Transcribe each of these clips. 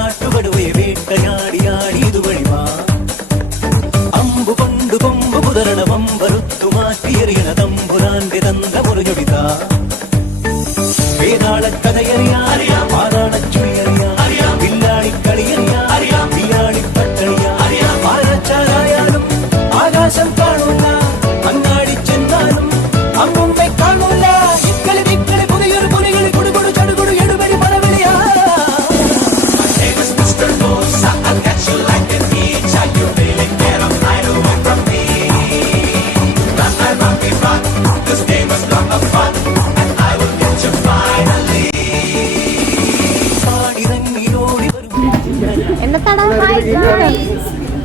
കാട്ടുകടുവയെ വേട്ടയാടിയാടി ഇതുവഴിവാ അമ്പു കൊണ്ടു കൊമ്പ് കുതരണം വറുത്തു മാറ്റിയെറിയണ തമ്പുരാന്റെ തന്ത മുറിഞ്ഞൊടിതാ വേതാളക്കഥയറിയാം പാതാളച്ചുഴിയറിയാം വില്ലാളിക്കളിയറിയാം വില്ലാളിപ്പട്ടണിയാ ആരാച്ചാരായാലും ആകാശം കാണൂല അങ്ങാടി ചെന്നാലും അമ്മുമ്മെ കാണൂല ഇക്കളി വിക്കളി പുതിയൊരു പുലികളി കുടുകുടു ചടുകുടു എടുപടി പലവിളിയാ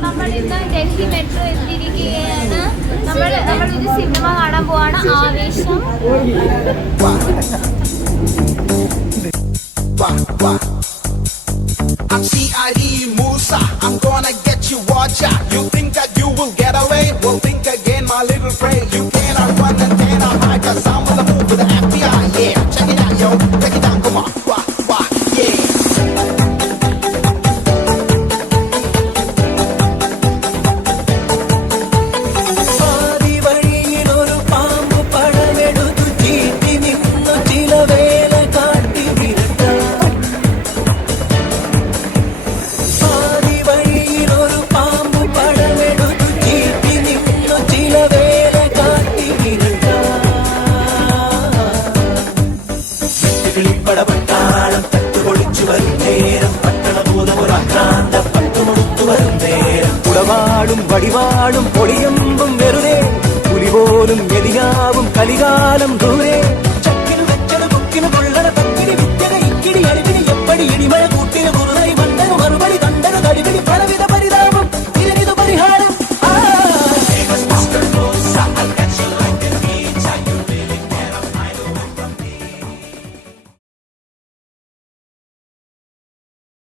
നമ്മളിന്ന് ഡൽഹി മെട്രോ എത്തിയിരിക്കുകയാണ്. നമ്മളൊരു സിനിമ കാണാൻ പോവാണ്, ആവേശം. I'm C.I.D. Musa, I'm gonna get you, watch out. You think that you will get away? Well, think again, my little prey. You cannot run and cannot hide, cause I'm on the move with the FBI, yeah. Check it out, yo, take it down, come on, wah, yeah. പടപട്ടാളം തട്ടുപൊളിച്ചു വരും നേരം പട്ടണഭൂതമൊരാക്രാന്ത പട്ടുമുടുത്തു വരും നേരം കുടവാളും വടിവാളും പൊടിയമ്പും വെറുതെ പുലി പോലും എലിയാവും കലികാലം ദൂരെ